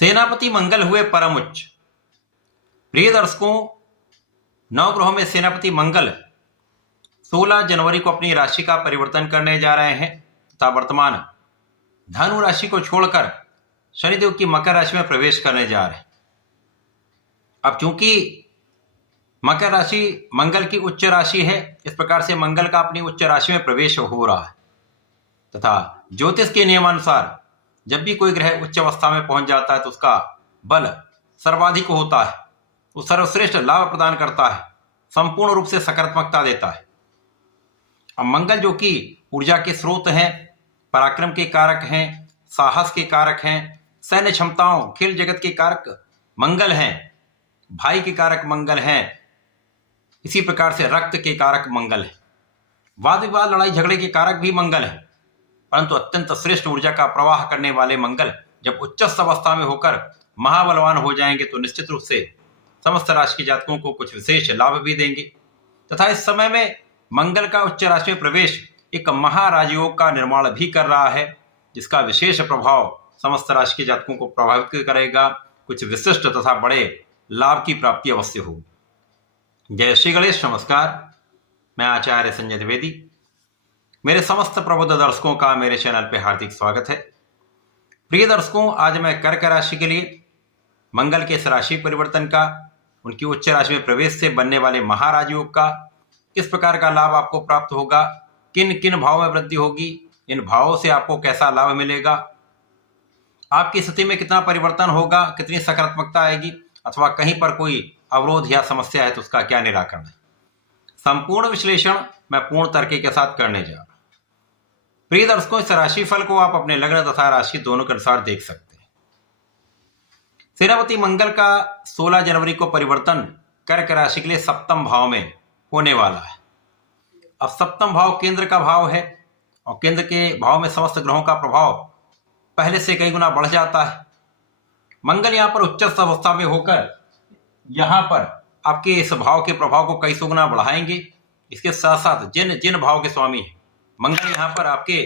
सेनापति मंगल हुए परम उच्च। प्रिय दर्शकों, नवग्रहों में सेनापति मंगल 16 जनवरी को अपनी राशि का परिवर्तन करने जा रहे हैं तथा वर्तमान धनु राशि को छोड़कर शनिदेव की मकर राशि में प्रवेश करने जा रहे हैं। अब चूंकि मकर राशि मंगल की उच्च राशि है, इस प्रकार से मंगल का अपनी उच्च राशि में प्रवेश हो रहा है तथा ज्योतिष के नियमानुसार जब भी कोई ग्रह उच्च अवस्था में पहुंच जाता है तो उसका बल सर्वाधिक होता है, वो सर्वश्रेष्ठ लाभ प्रदान करता है, संपूर्ण रूप से सकारात्मकता देता है। अब मंगल जो कि ऊर्जा के स्रोत हैं, पराक्रम के कारक हैं, साहस के कारक हैं, सैन्य क्षमताओं, खेल जगत के कारक मंगल हैं, भाई के कारक मंगल हैं, इसी प्रकार से रक्त के कारक मंगल है, वाद विवाद लड़ाई झगड़े के कारक भी मंगल है। परंतु अत्यंत श्रेष्ठ ऊर्जा का प्रवाह करने वाले मंगल जब उच्चस्थ अवस्था में होकर महाबलवान हो जाएंगे तो निश्चित रूप से समस्त राशि के जातकों को कुछ विशेष लाभ भी देंगे तथा इस समय में मंगल का उच्च राशि में प्रवेश एक महाराजयोग का निर्माण भी कर रहा है, जिसका विशेष प्रभाव समस्त राशि के जातकों को प्रभावित करेगा। कुछ विशिष्ट तथा बड़े लाभ की प्राप्ति अवश्य होगी। जय श्री गणेश। नमस्कार, मैं आचार्य संजय द्विवेदी। मेरे समस्त प्रबुद्ध दर्शकों का मेरे चैनल पे हार्दिक स्वागत है। प्रिय दर्शकों, आज मैं कर्क राशि के लिए मंगल के इस राशि परिवर्तन का, उनकी उच्च राशि में प्रवेश से बनने वाले महाराज योग का किस प्रकार का लाभ आपको प्राप्त होगा, किन किन भाव में वृद्धि होगी, इन भावों से आपको कैसा लाभ मिलेगा, आपकी स्थिति में कितना परिवर्तन होगा, कितनी सकारात्मकता आएगी, अथवा कहीं पर कोई अवरोध या समस्या है तो उसका क्या निराकरण है, संपूर्ण विश्लेषण मैं पूर्ण तर्क के साथ करने जा रहा हूं। प्रिय दर्शकों, इस राशि फल को आप अपने लग्न तथा राशि दोनों के अनुसार देख सकते हैं। सेनापति मंगल का 16 जनवरी को परिवर्तन कर्क राशि के लिए सप्तम भाव में होने वाला है। अब सप्तम भाव केंद्र का भाव है और केंद्र के भाव में समस्त ग्रहों का प्रभाव पहले से कई गुना बढ़ जाता है। मंगल यहाँ पर उच्च अवस्था में होकर यहाँ पर आपके इस भाव के प्रभाव को कई सौ गुना बढ़ाएंगे। इसके साथ साथ जिन जिन भाव के स्वामी हैं, मंगल यहाँ पर आपके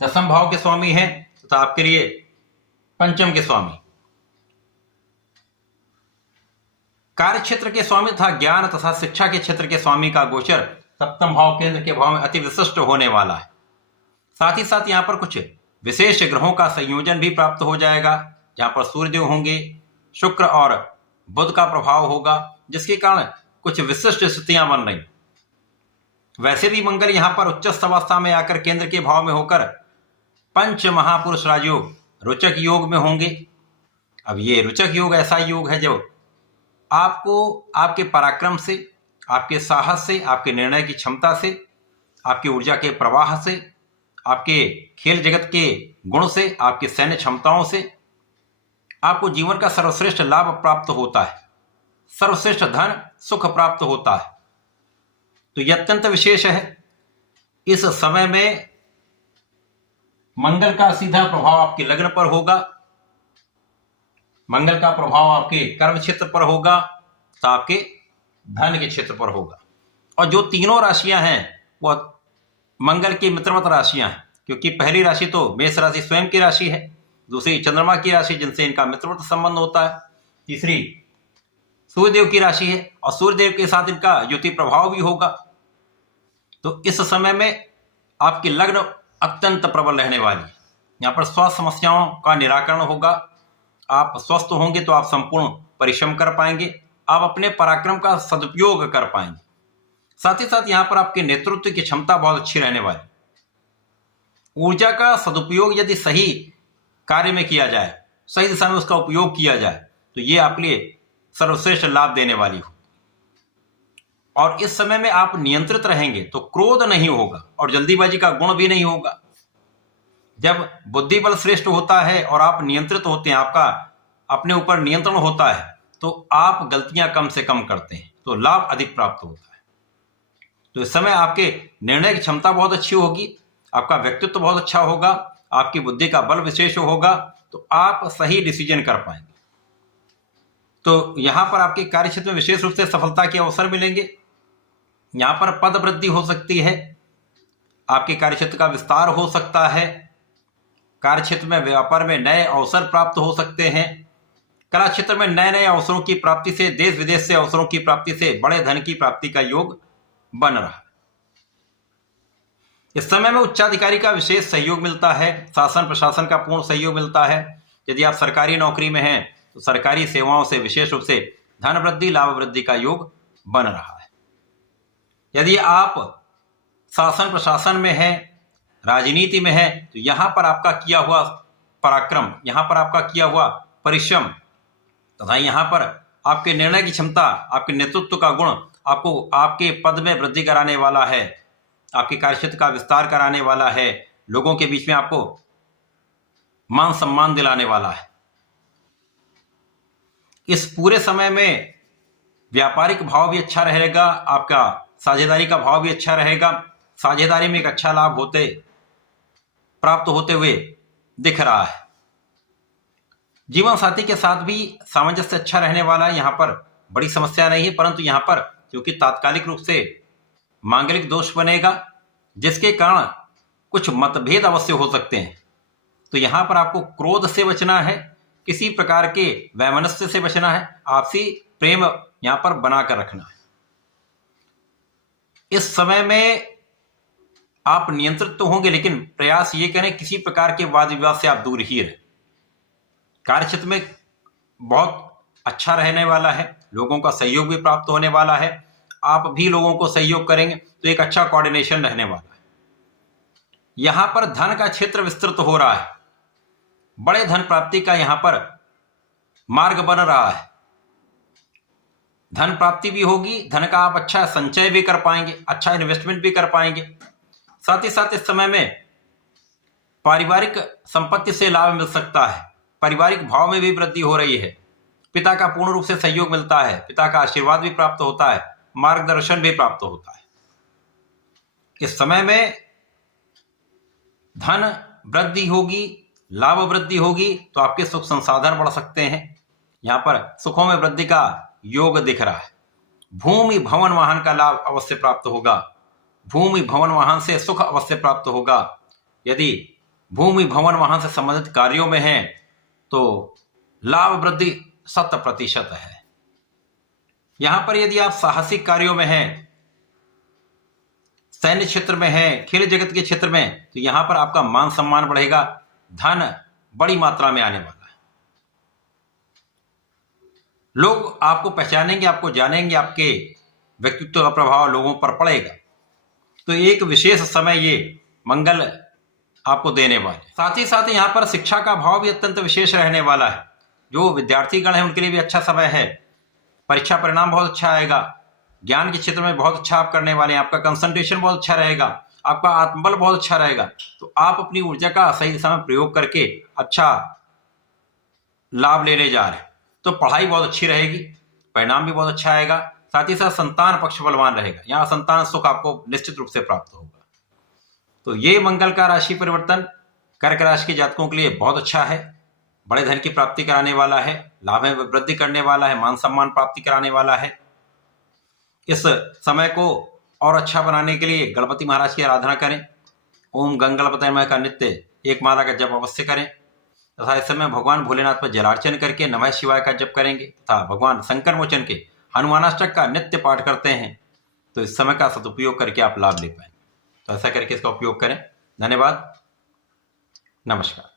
दसम भाव के स्वामी हैं तथा आपके लिए पंचम के स्वामी, कार्य क्षेत्र के स्वामी तथा ज्ञान तथा शिक्षा के क्षेत्र के स्वामी का गोचर सप्तम भाव केंद्र के भाव में अति विशिष्ट होने वाला है। साथ ही साथ यहाँ पर कुछ विशेष ग्रहों का संयोजन भी प्राप्त हो जाएगा, जहां पर सूर्यदेव होंगे, शुक्र और बुध का प्रभाव होगा, जिसके कारण कुछ विशिष्ट स्थितियां बन रही। वैसे भी मंगल यहाँ पर उच्च अवस्था में आकर केंद्र के भाव में होकर पंच महापुरुष राजयोग रोचक योग में होंगे। अब ये रोचक योग ऐसा योग है जो आपको आपके पराक्रम से, आपके साहस से, आपके निर्णय की क्षमता से, आपकी ऊर्जा के प्रवाह से, आपके खेल जगत के गुण से, आपके सैन्य क्षमताओं से आपको जीवन का सर्वश्रेष्ठ लाभ प्राप्त होता है, सर्वश्रेष्ठ धन सुख प्राप्त होता है। तो यह अत्यंत विशेष है। इस समय में मंगल का सीधा प्रभाव आपके लग्न पर होगा, मंगल का प्रभाव आपके कर्म क्षेत्र पर होगा तो आपके धन के क्षेत्र पर होगा। और जो तीनों राशियां हैं वह मंगल की मित्रवत राशियां हैं, क्योंकि पहली राशि तो मेष राशि स्वयं की राशि है, दूसरी चंद्रमा की राशि जिनसे इनका मित्रवत संबंध होता है, तीसरी सूर्यदेव की राशि है और सूर्यदेव के साथ इनका युति प्रभाव भी होगा। तो इस समय में आपकी लग्न अत्यंत प्रबल रहने वाली है। यहाँ पर स्वास्थ्य समस्याओं का निराकरण होगा। आप स्वस्थ होंगे तो आप संपूर्ण परिश्रम कर पाएंगे, आप अपने पराक्रम का सदुपयोग कर पाएंगे। साथ ही साथ यहाँ पर आपके नेतृत्व की क्षमता बहुत अच्छी रहने वाली। ऊर्जा का सदुपयोग यदि सही कार्य में किया जाए, सही दिशा में उसका उपयोग किया जाए तो ये आपके लिए सर्वश्रेष्ठ लाभ देने वाली हो। और इस समय में आप नियंत्रित रहेंगे तो क्रोध नहीं होगा और जल्दीबाजी का गुण भी नहीं होगा। जब बुद्धि बल श्रेष्ठ होता है और आप नियंत्रित होते हैं, आपका अपने ऊपर नियंत्रण होता है, तो आप गलतियां कम से कम करते हैं तो लाभ अधिक प्राप्त होता है। तो इस समय आपके निर्णय की क्षमता बहुत अच्छी होगी, आपका व्यक्तित्व बहुत अच्छा होगा, आपकी बुद्धि का बल विशेष होगा, तो आप सही डिसीजन कर पाएंगे। तो यहां पर आपके कार्य क्षेत्र में विशेष रूप से सफलता के अवसर मिलेंगे। यहां पर पद वृद्धि हो सकती है, आपके कार्य क्षेत्र का विस्तार हो सकता है, कार्य क्षेत्र में, व्यापार में नए अवसर प्राप्त हो सकते हैं। कला क्षेत्र में नए नए अवसरों की प्राप्ति से, देश विदेश से अवसरों की प्राप्ति से बड़े धन की प्राप्ति का योग बन रहा है। इस समय में उच्चाधिकारी का विशेष सहयोग मिलता है, शासन प्रशासन का पूर्ण सहयोग मिलता है। यदि आप सरकारी नौकरी में हैं तो सरकारी सेवाओं से विशेष रूप से धन वृद्धि, लाभ वृद्धि का योग बन रहा है। यदि आप शासन प्रशासन में हैं, राजनीति में हैं, तो यहां पर आपका किया हुआ पराक्रम, यहां पर आपका किया हुआ परिश्रम तथा यहां पर आपके निर्णय की क्षमता, आपके नेतृत्व का गुण आपको आपके पद में वृद्धि कराने वाला है, आपके कार्यक्षेत्र का विस्तार कराने वाला है, लोगों के बीच में आपको मान सम्मान दिलाने वाला है। इस पूरे समय में व्यापारिक भाव भी अच्छा रहेगा, आपका साझेदारी का भाव भी अच्छा रहेगा। साझेदारी में एक अच्छा लाभ प्राप्त होते हुए दिख रहा है। जीवन साथी के साथ भी सामंजस्य अच्छा रहने वाला है। यहां पर बड़ी समस्या नहीं है, परंतु यहां पर क्योंकि तात्कालिक रूप से मांगलिक दोष बनेगा, जिसके कारण कुछ मतभेद अवश्य हो सकते हैं। तो यहां पर आपको क्रोध से बचना है, किसी प्रकार के वैमनस्य से बचना है, आपसी प्रेम यहां पर बनाकर रखना है। इस समय में आप नियंत्रित तो होंगे, लेकिन प्रयास ये करें किसी प्रकार के वाद विवाद से आप दूर ही रहें। कार्य क्षेत्र में बहुत अच्छा रहने वाला है, लोगों का सहयोग भी प्राप्त होने वाला है, आप भी लोगों को सहयोग करेंगे तो एक अच्छा कोऑर्डिनेशन रहने वाला है। यहां पर धन का क्षेत्र विस्तृत हो रहा है, बड़े धन प्राप्ति का यहां पर मार्ग बन रहा है। धन प्राप्ति भी होगी, धन का आप अच्छा संचय भी कर पाएंगे, अच्छा इन्वेस्टमेंट भी कर पाएंगे। साथ ही साथ इस समय में पारिवारिक संपत्ति से लाभ मिल सकता है, पारिवारिक भाव में भी वृद्धि हो रही है, पिता का पूर्ण रूप से सहयोग मिलता है, पिता का आशीर्वाद भी प्राप्त होता है, मार्गदर्शन भी प्राप्त होता है। इस समय में धन वृद्धि होगी, लाभ वृद्धि होगी, तो आपके सुख संसाधन बढ़ सकते हैं। यहां पर सुखों में वृद्धि का योग दिख रहा है। भूमि भवन वाहन का लाभ अवश्य प्राप्त होगा, भूमि भवन वाहन से सुख अवश्य प्राप्त होगा। यदि भूमि भवन वाहन से संबंधित कार्यों में हैं तो लाभ वृद्धि 100% है। यहां पर यदि आप साहसिक कार्यों में हैं, सैन्य क्षेत्र में हैं, खेल जगत के क्षेत्र में, तो यहां पर आपका मान सम्मान बढ़ेगा, धन बड़ी मात्रा में आने वाला है। लोग आपको पहचानेंगे, आपको जानेंगे, आपके व्यक्तित्व का प्रभाव लोगों पर पड़ेगा। तो एक विशेष समय ये मंगल आपको देने वाले। साथ ही साथ यहाँ पर शिक्षा का भाव भी अत्यंत विशेष रहने वाला है। जो विद्यार्थी गण है उनके लिए भी अच्छा समय है, परीक्षा परिणाम बहुत अच्छा आएगा, ज्ञान के क्षेत्र में बहुत अच्छा आप करने वाले हैं, आपका कंसंट्रेशन बहुत अच्छा रहेगा, आपका आत्मबल बहुत अच्छा रहेगा। तो आप अपनी ऊर्जा का सही दिशा में प्रयोग करके अच्छा लाभ लेने जा रहे हैं। तो पढ़ाई बहुत अच्छी रहेगी, परिणाम भी बहुत अच्छा आएगा। साथ ही साथ संतान पक्ष बलवान रहेगा, यहाँ संतान सुख आपको निश्चित रूप से प्राप्त होगा। तो ये मंगल का राशि परिवर्तन कर्क राशि के जातकों के लिए बहुत अच्छा है, बड़े धन की प्राप्ति कराने वाला है, लाभ में वृद्धि करने वाला है, मान सम्मान प्राप्ति कराने वाला है। इस समय को और अच्छा बनाने के लिए गणपति महाराज की आराधना करें, ओम गंगणपतये नमः का नित्य एक माला का जप अवश्य करें तथा इस समय भगवान भोलेनाथ पर जलार्चन करके नमः शिवाय का जप करेंगे तथा भगवान शंकर मोचन के हनुमानाष्टक का नित्य पाठ करते हैं। तो इस समय का सदुपयोग करके आप लाभ ले पाएंगे। तो ऐसा करके इसका उपयोग करें। धन्यवाद, नमस्कार।